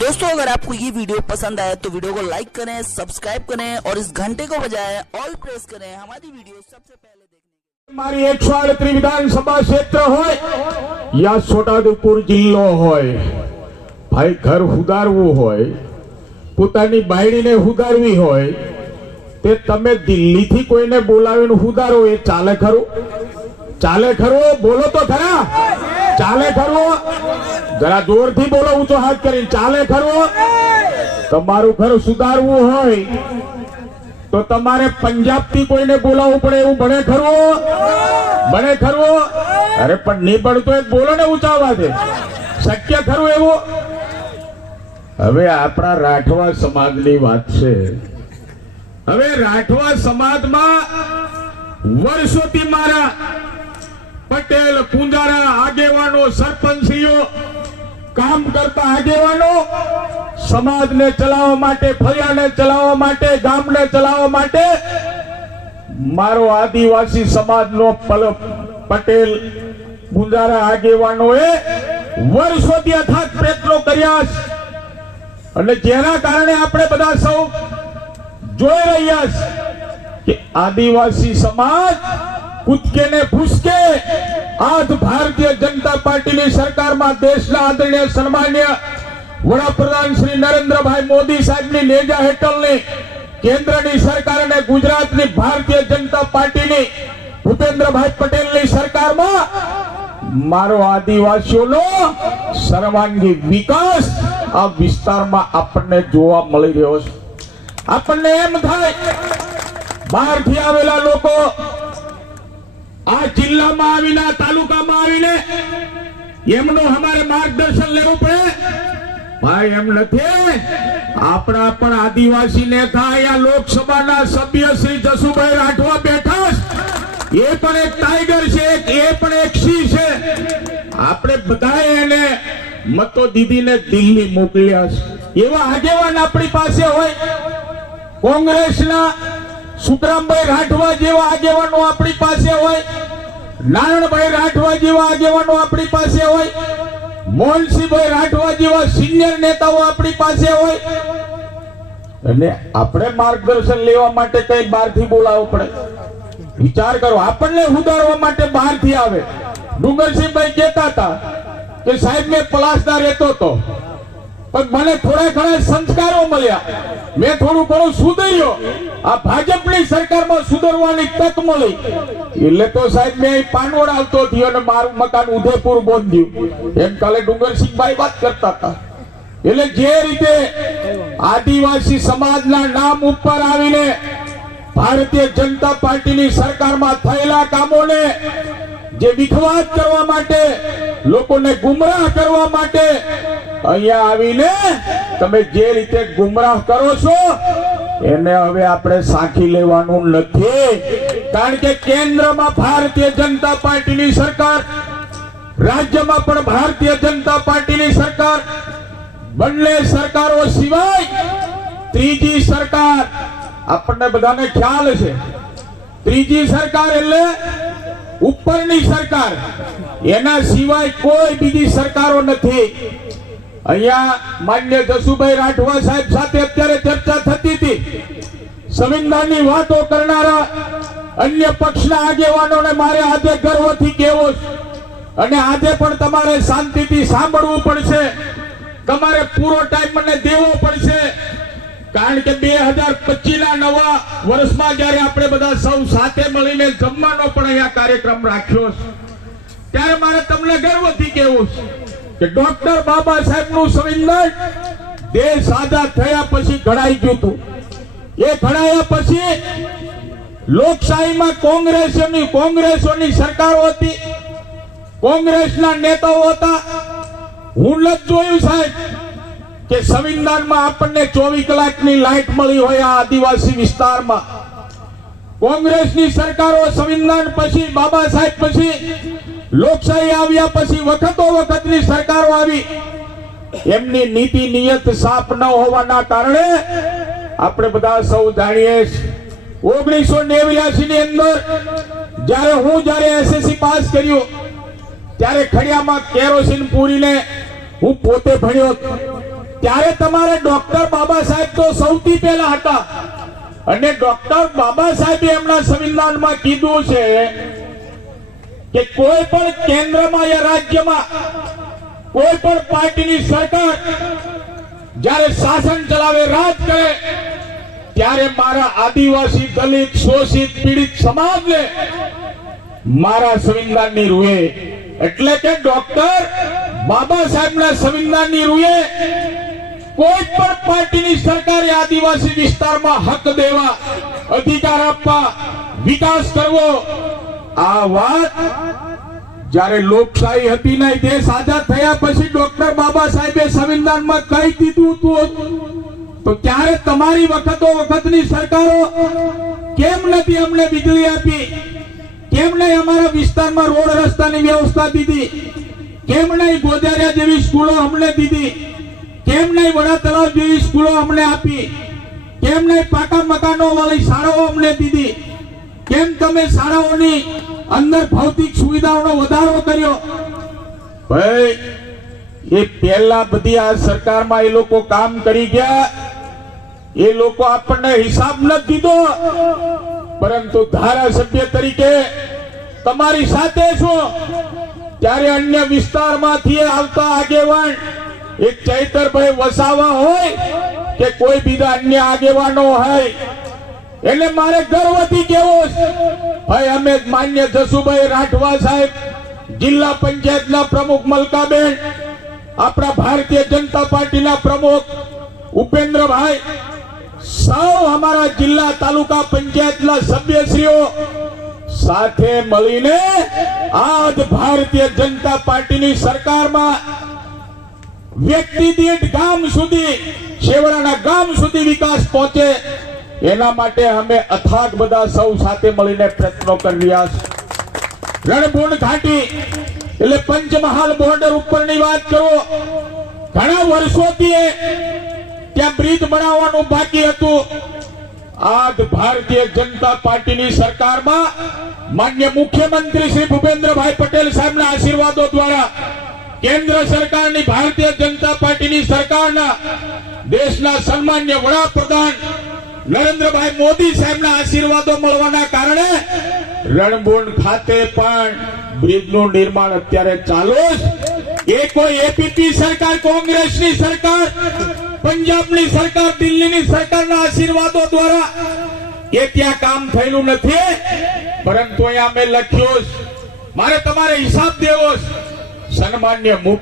दोस्तों अगर आपको ये वीडियो पसंद आए तो वीडियो को लाइक करें, सब्सक्राइब करें और इस घंटे को बजाएं ऑल प्रेस करें हमारी वीडियो सबसे पहले देखने। मारी 138 विधानसभा क्षेत्र होय या छोटाउदेपुर जिल्लो होय, भाई घर सुधारવું હોય, પોતાની બાયડીને સુધારવી હોય તે તમે દિલ્હીથી કોઈને બોલાવીને સુધારો એ ચાલે ખરું? ચાલે ખરું? બોલો તો ખરા, ચાલે ખરું? જરા જોરથી બોલો, ઊંચો હાથ કરીને, ચાલે ખરું? તમારું ઘર સુધારવું હોય તો તમારે પંજાબથી કોઈને બોલાવવું પડે એવું બને ખરું? બને ખરું? અરે પણ નહીં બનતો એક બોલો ને ઊંચા અવાજે, શક્ય ખરું એવું? હવે આપણા રાઠવા સમાજની વાત છે. હવે રાઠવા સમાજમાં વર્ષોથી મારા પટેલ, પૂંજારા આગેવાનો, સરપંચીઓ, કામ કરતા આગેવાનો સમાજને ચલાવવા માટે, ફળિયાને ચલાવવા માટે, ગામને ચલાવવા માટે મારો આદિવાસી સમાજનો પટેલ, પૂંજારા આગેવાનોએ વર્ષોથી અથાગ પ્રયત્નો કર્યા છે અને જેના કારણે આપણે બધા સૌ જોઈ રહ્યા છે કે આદિવાસી સમાજ કૂદકે ને ફૂસકે આજ ભારતીય જનતા પાર્ટીની સરકારમાં દેશના આદરણીય સન્માનીય વડાપ્રધાન શ્રી નરેન્દ્રભાઈ મોદી સાહેબની નેજા હેઠળની કેન્દ્રની સરકાર અને ગુજરાતની ભારતીય જનતા પાર્ટીની ભૂપેન્દ્રભાઈ પટેલની સરકારમાં મારો આદિવાસીઓનો સર્વાંગી વિકાસ આ વિસ્તારમાં આપણને જોવા મળી રહ્યો છે. આપણને એમ થાય બહારથી આવેલા લોકો આ જિલ્લામાં આવીને, આ તાલુકામાં આવીને એમનું અમારે માર્ગદર્શન લેવું પડે. ભાઈ એમ નથી. આપણા પણ આદિવાસી નેતા અહીંયા લોકસભાના સભ્ય શ્રી જસુભાઈ રાઠવા બેઠા છે. એ પણ એક ટાઈગર છે, એ પણ એક સિંહ છે. આપણે બધા એને મતો દીધીને દિલ્હી મોકલ્યા છે. એવા આગેવાન આપણી પાસે હોય, કોંગ્રેસના સુખરામભાઈ રાઠવા જેવા આગેવાનો આપણી પાસે હોય, નારણભાઈ રાઠવા જેવા આગેવાનો આપણી પાસે હોય, મોહનસિંહભાઈ રાઠવા જેવા સિનિયર નેતાઓ આપણી પાસે હોય અને આપણે માર્ગદર્શન લેવા માટે કઈ બહારથી બોલાવવું પડે? વિચાર કરો. આપણને સુધારવા માટે બહારથી આવે. ડુંગરસિંહભાઈ કહેતા હતા કે સાહેબ મેં પલાસના રહેતો હતો પણ મને થોડા ઘણા સંસ્કારો મળ્યા, મેં થોડું ઘણું સુધર્યો, આ ભાજપની સરકારમાં સુધરવાની તક મળી એટલે તો સાહેબ મેં પાનવડ આવતો થયો અને મારું મકાન ઉદયપુર બાંધ્યું. એમ કાલે ડુંગરસિંહભાઈ વાત કરતા હતા. એટલે જે રીતે આદિવાસી સમાજના નામ ઉપર આવીને ભારતીય જનતા પાર્ટીની સરકારમાં થયેલા કામોને જે વિખવાદ કરવા માટે, લોકોને ગુમરાહ કરવા માટે અહીંયા આવીને તમે જે રીતે ગુમરાહ કરો છો એને હવે આપણે સાખી લેવાનું નથી. કારણ કે કેન્દ્રમાં ભારતીય જનતા પાર્ટીની સરકાર, રાજ્યમાં પણ ભારતીય જનતા પાર્ટીની સરકાર, બંને સરકારો સિવાય ત્રીજી સરકાર આપણને બધાને ખ્યાલ છે. ત્રીજી સરકાર એટલે ઉપરની સરકાર, એના સિવાય કોઈ બીજી સરકારો નથી. અહીંયા માન્ય જસુભાઈ રાઠવા સાહેબ સાથે અત્યારે ચર્ચા થતી હતી. સંવિધાનની વાતો કરનારા અન્ય પક્ષના આગેવાનોને મારે આજે ગર્વથી કહેવું છે અને આજે પણ તમારે શાંતિથી સાંભળવું પડશે. તમારે પૂરો ટાઈમ મને દેવો પડશે. કારણ કે 2025ના નવા વર્ષમાં જયારે આપણે બધા સૌ સાથે મળીને જમવાનો પણ અહીંયા કાર્યક્રમ રાખ્યો છે ત્યારે મારે તમને ગર્વથી કહેવું છે કે ડોક્ટર બાબા સાહેબનું સંવિધાન દેશ આઝાદ થયા પછી ઘડાઈ ગયું હતું. એ ઘડાયા પછી લોકશાહીમાં કોંગ્રેસોની સરકારો હતી, કોંગ્રેસના નેતાઓ હતા. હું નથી જોયું સાહેબ કે સંવિધાનમાં આપણને 24 કલાકની લાઈટ મળી હોય આ આદિવાસી વિસ્તારમાં. કોંગ્રેસની સરકારો સંવિધાન પછી, બાબા સાહેબ પછી, લોકશાહી આવ્યા પછી વખતો વખતની સરકારો આવી. એમની નીતિ નિયત સાફ ન હોવાના કારણે આપણે બધા સૌ જાણીએ 1989 ની અંદર જ્યારે એસએસસી પાસ કર્યું ત્યારે ખડિયામાં કેરોસીન પૂરીને હું પોતે ભણ્યો ત્યારે તમારે ડોક્ટર બાબા સાહેબ તો સૌથી પહેલા હતા અને ડોક્ટર બાબા સાહેબે એમના સંવિધાનમાં કીધું છે કે કોઈ પણ કેન્દ્રમાં યા રાજ્યમાં કોઈ પણ પાર્ટીની સરકાર જ્યારે શાસન ચલાવે, રાજ કરે, ત્યારે મારા આદિવાસી, દલિત, શોષિત, પીડિત સમાજને મારા સંવિધાનની રૂએ, એટલે કે ડોક્ટર બાબા સાહેબના સંવિધાનની રૂએ કોઈ પણ પાર્ટીની સરકારે આદિવાસી વિસ્તારમાં હક દેવા, અધિકાર આપવા, વિકાસ કરવો, આ વાત જ્યારે લોકશાહી હતી ને, દેશ આઝાદ થયા પછી ડોક્ટર બાબા સાહેબે સંવિધાનમાં કહી દીધું હતું, તો ત્યારે તમારી વખતની સરકારો કેમ નથી અમને વીજળી આપી? કેમ નહીં અમારા વિસ્તારમાં રોડ રસ્તાની વ્યવસ્થા દીધી? કેમ નહીં ગોજારિયા જેવી સ્કૂલો અમને દીધી? કેમ નહીં વડા તળાવ જેવી સ્કૂલો અમને આપી? કેમ નહીં પાકા મકાનો વાળી શાળાઓ અમને દીધી? કેમ તમે શાળાઓની અંદર ભૌતિક સુવિધાઓનો વધારો કર્યો? ભાઈ, એ પહેલા બધી આ સરકારમાં એ લોકો કામ કરી ગયા, એ લોકો આપણને હિસાબ નથી દીધો, પરંતુ ધારાસભ્ય તરીકે તમારી સાથે છું ત્યારે અન્ય વિસ્તારમાંથી આવતા આગેવાન, એક ચૈતરભાઈ વસાવા હોય કે કોઈ બીજા અન્ય આગેવાનો હોય, એટલે મારે ગર્વથી કહેવું છે, ભાઈ અમે માન્ય જસુભાઈ રાઠવા સાહેબ, જિલ્લા પંચાયતના પ્રમુખ મલકાબેન, આપણા ભારતીય જનતા પાર્ટીના પ્રમુખ ઉપેન્દ્રભાઈ, સૌ અમારા જિલ્લા તાલુકા પંચાયતના સભ્યશ્રીઓ સાથે મળીને આજ ભારતીય જનતા પાર્ટીની સરકારમાં વ્યક્તિ દીઠ ગામ સુધી, શેવડાના ગામ સુધી વિકાસ પહોંચે, એના માટે અમે અથાગ બધા સૌ સાથે મળીને પ્રયત્નો કરી રહ્યા છીએ. રણભૂણ ઘાટી એટલે પંચમહાલ બોર્ડર ઉપરની વાત કરો, ઘણા વર્ષોથી ત્યાં બ્રિજ બનાવવાનું બાકી હતું. આજ ભારતીય જનતા પાર્ટીની સરકારમાં માન્ય મુખ્યમંત્રી શ્રી ભૂપેન્દ્રભાઈ પટેલ સાહેબના આશીર્વાદો દ્વારા, કેન્દ્ર સરકારની ભારતીય જનતા પાર્ટીની સરકારના દેશના સન્માન્ય વડાપ્રધાન નરેન્દ્રભાઈ મોદી સાહેબના આશીર્વાદો મળવાના કારણે રણભૂણ ખાતે પણ બ્રિજનું નિર્માણ અત્યારે ચાલુ છે. એ કોઈ એપીપી સરકાર, કોંગ્રેસની સરકાર, પંજાબની સરકાર, દિલ્હીની સરકારના આશીર્વાદો દ્વારા એ ત્યાં કામ થયેલું નથી, પરંતુ અહીંયા અમે લખ્યું, મારે તમારે હિસાબ દેવો, સન્માન્ય મુખ્ય